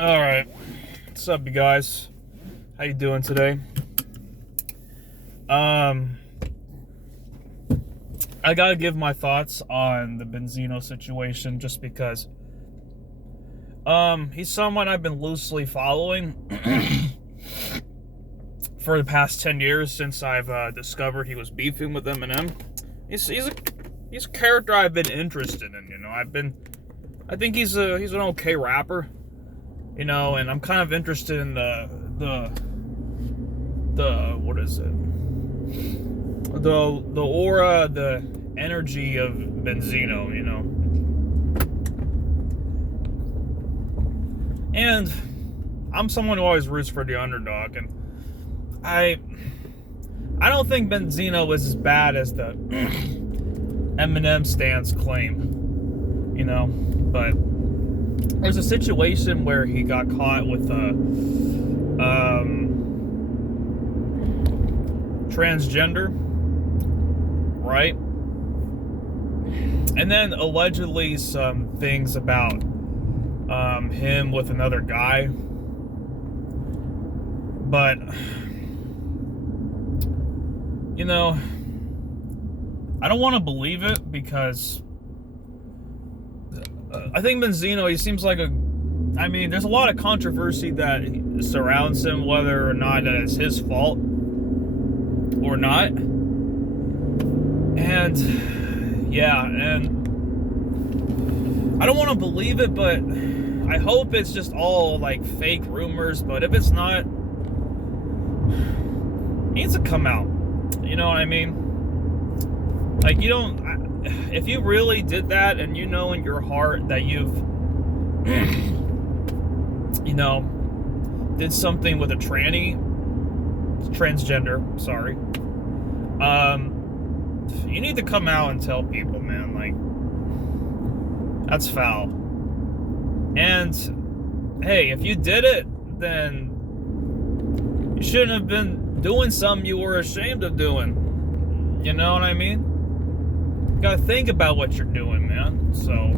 All right, what's up, you guys? How you doing today? I gotta give my thoughts on the Benzino situation, just because he's someone I've been loosely following for the past 10 years since I've discovered he was beefing with Eminem. He's a character I've been interested in. I think he's an okay rapper. And I'm kind of interested in the what is it? The aura, the energy of Benzino, And I'm someone who always roots for the underdog, and I don't think Benzino is as bad as the Eminem stans claim, but there's a situation where he got caught with a transgender, right? And then allegedly some things about him with another guy. But I don't want to believe it, because I think Benzino, he seems like there's a lot of controversy that surrounds him, whether or not that is his fault or not. And I don't want to believe it, but I hope it's just all like fake rumors. But if it's not, it needs to come out. You know what I mean? Like, if you really did that, and in your heart that you've did something with a transgender, sorry, you need to come out and tell people, man. Like, that's foul. And hey, if you did it, then you shouldn't have been doing something you were ashamed of doing. You know what I mean? You gotta think about what you're doing, man. So,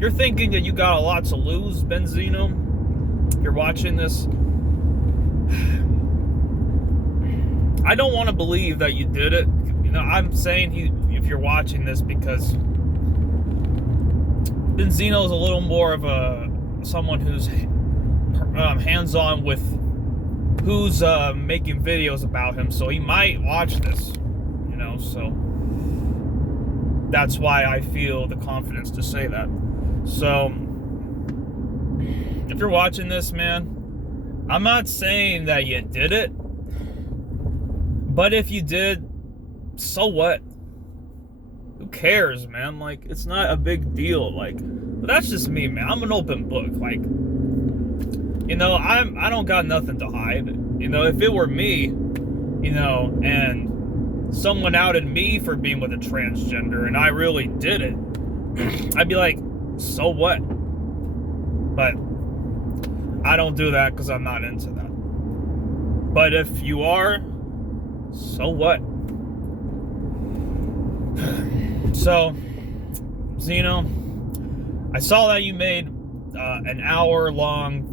you're thinking that you got a lot to lose, Benzino. You're watching this. I don't want to believe that you did it. I'm saying if you're watching this, because Benzino is a little more of someone who's hands-on with who's making videos about him, so he might watch this, so that's why I feel the confidence to say that. So if you're watching this, man, I'm not saying that you did it, but if you did, so what? Who cares, man? Like, it's not a big deal. Like, but that's just me, man. I'm an open book. Like, I don't got nothing to hide. If it were me, and someone outed me for being with a transgender and I really did it, I'd be like, so what? But I don't do that because I'm not into that. But if you are, so what? So, Zeno, I saw that you made an hour-long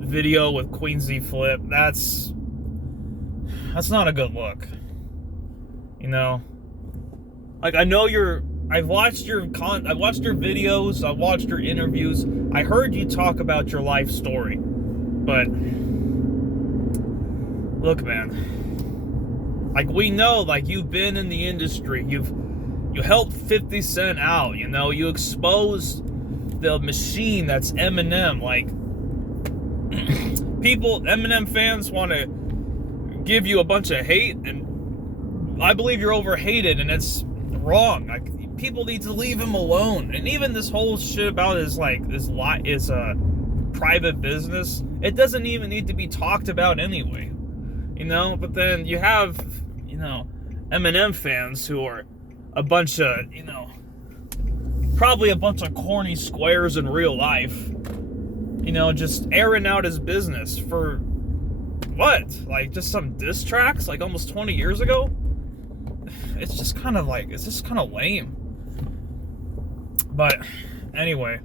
video with Queensy Flip. That's not a good look. Like, I know I've watched your videos, I've watched your interviews. I heard you talk about your life story. But look, man, like, we know, like, you've been in the industry. You helped 50 Cent out, you exposed the machine that's Eminem. Like, Eminem fans want to give you a bunch of hate, and I believe you're overhated, and it's wrong. Like, people need to leave him alone. And even this whole shit about his private business, it doesn't even need to be talked about anyway. But then you have, Eminem fans who are a bunch of, probably a bunch of corny squares in real life, just airing out his business for what? Like, just some diss tracks, like, almost 20 years ago? It's just kind of lame. But anyway,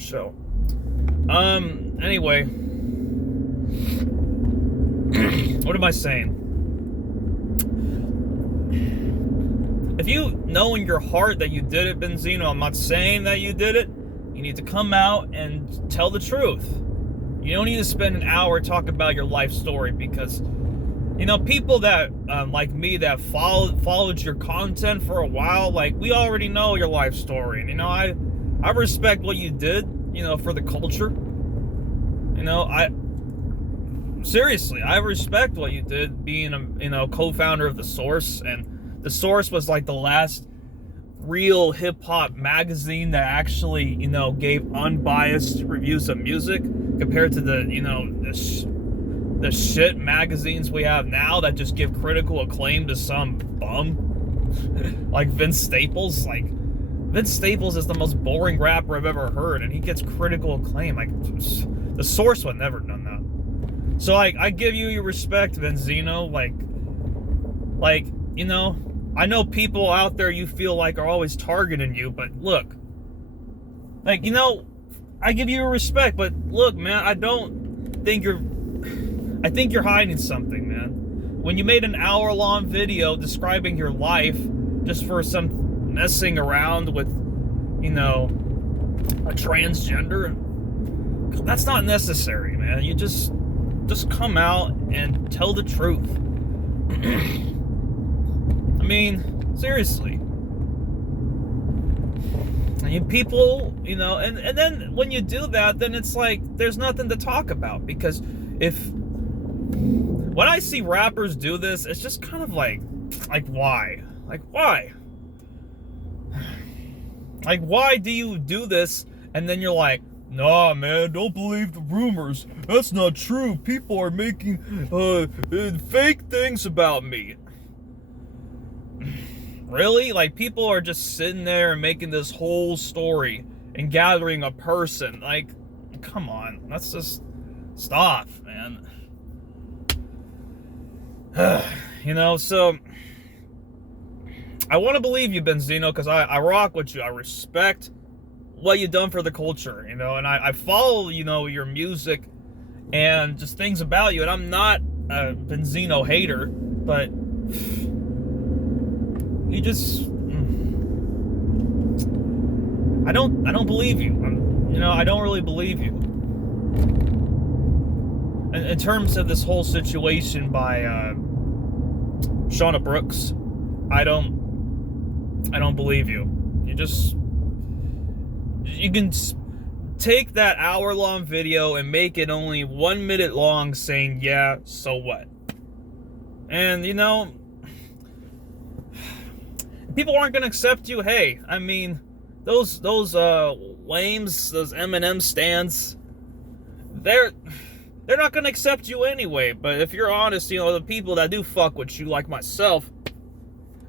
So, anyway, what am I saying? If you know in your heart that you did it, Benzino, I'm not saying that you did it. You need to come out and tell the truth. You don't need to spend an hour talking about your life story, because, you know, people that, like me, that followed your content for a while, like, we already know your life story. And, you know, I respect what you did, you know, for the culture. You know, seriously, I respect what you did, being a, you know, co-founder of The Source. And The Source was like the last real hip-hop magazine that actually, you know, gave unbiased reviews of music, compared to the, you know, the shit magazines we have now that just give critical acclaim to some bum like Vince Staples. Like, Vince Staples is the most boring rapper I've ever heard, and he gets critical acclaim. Like, The Source would never done that. So, like, I give you your respect, Benzino. Like, you know, I know people out there you feel like are always targeting you, but look, like, you know, I give you your respect, but look, man, I think you're hiding something, man. When you made an hour-long video describing your life just for some messing around with, you know, a transgender, that's not necessary, man. You just come out and tell the truth. I mean, seriously. And people, you know, and then when you do that, then it's like there's nothing to talk about, because when I see rappers do this, it's just kind of like why? Like, why? Like, why do you do this? And then you're like, nah, man, don't believe the rumors. That's not true. People are making fake things about me. Really? Like, people are just sitting there and making this whole story and gathering a person. Like, come on. Let's just stop, man. You know, so I want to believe you, Benzino, because I rock with you. I respect what you've done for the culture, you know, and I follow, you know, your music and just things about you. And I'm not a Benzino hater, but you just, I don't believe you. I don't really believe you. In terms of this whole situation by Shauna Brooks, I don't believe you. You can take that hour-long video and make it only 1 minute long, saying, yeah, so what? And, you know, people aren't going to accept you. Hey, I mean, those lames, those Eminem stands, they're not going to accept you anyway. But if you're honest, you know, the people that do fuck with you, like myself,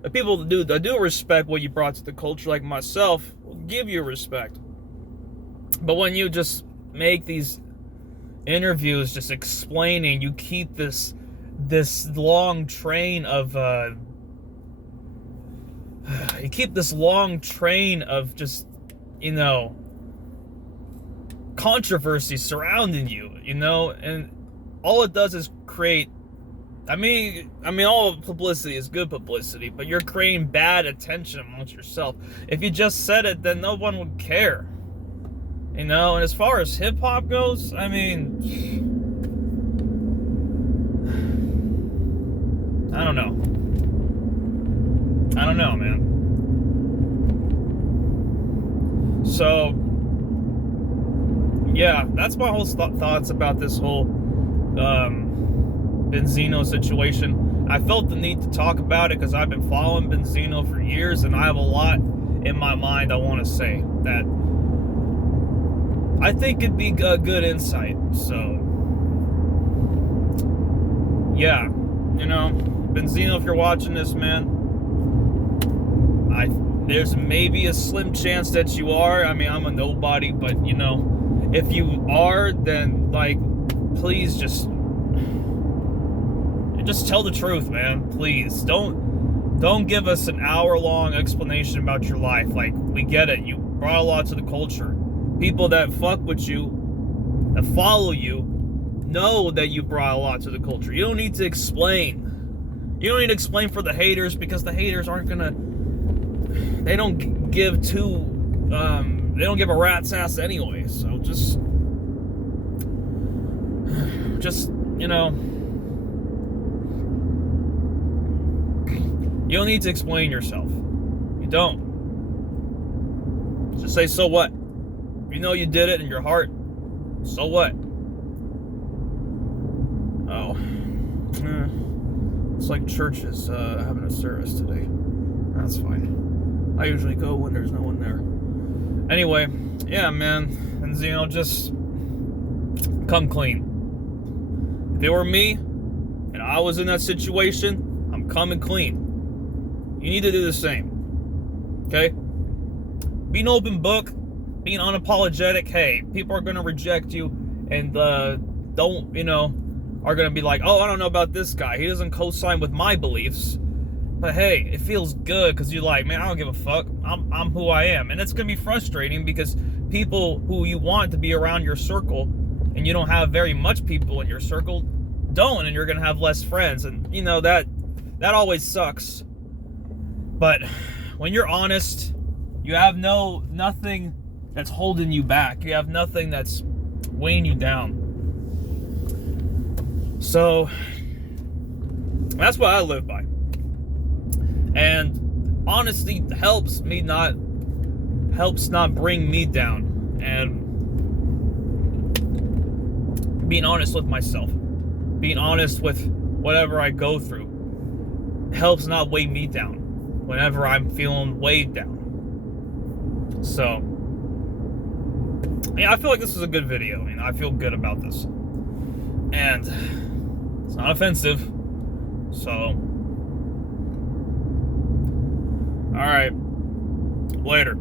the people that do respect what you brought to the culture, like myself, will give you respect. But when you just make these interviews just explaining, you keep this long train of just, you know, controversy surrounding you, you know, and all it does is create, I mean all publicity is good publicity, but you're creating bad attention amongst yourself. If you just said it, then no one would care, you know. And as far as hip-hop goes, I mean, I don't know, man. So, yeah, that's my whole thoughts about this whole Benzino situation. I felt the need to talk about it because I've been following Benzino for years, and I have a lot in my mind I want to say that I think it'd be a good insight. So, yeah, you know, Benzino, if you're watching this, man, there's maybe a slim chance that you are. I mean, I'm a nobody, but, you know, if you are, then, like, please just tell the truth, man. Please don't give us an hour-long explanation about your life. Like, we get it, you brought a lot to the culture, people that fuck with you, that follow you, know that you brought a lot to the culture. You don't need to explain. You don't need to explain for the haters, because the haters aren't gonna, they don't give a rat's ass anyway. So just, you know, you don't need to explain yourself. You don't. Just say, so what? You know you did it in your heart. So what? Oh. It's like church is having a service today. That's fine. I usually go when there's no one there. Anyway, yeah, man. And, you know, just come clean. If it were me and I was in that situation, I'm coming clean. You need to do the same. Okay? Be an open book. Being unapologetic. Hey, people are going to reject you and are going to be like, oh, I don't know about this guy. He doesn't co-sign with my beliefs. But hey, it feels good because you're like, man, I don't give a fuck. I'm who I am. And it's going to be frustrating because people who you want to be around your circle, and you don't have very much people in your circle, don't, and you're going to have less friends. And, you know, that always sucks. But when you're honest, you have nothing that's holding you back. You have nothing that's weighing you down. So that's what I live by. And honesty helps not bring me down. And being honest with myself, being honest with whatever I go through, helps not weigh me down whenever I'm feeling weighed down. So yeah, I feel like this is a good video. You know, I feel good about this. And it's not offensive. So, alright. Later.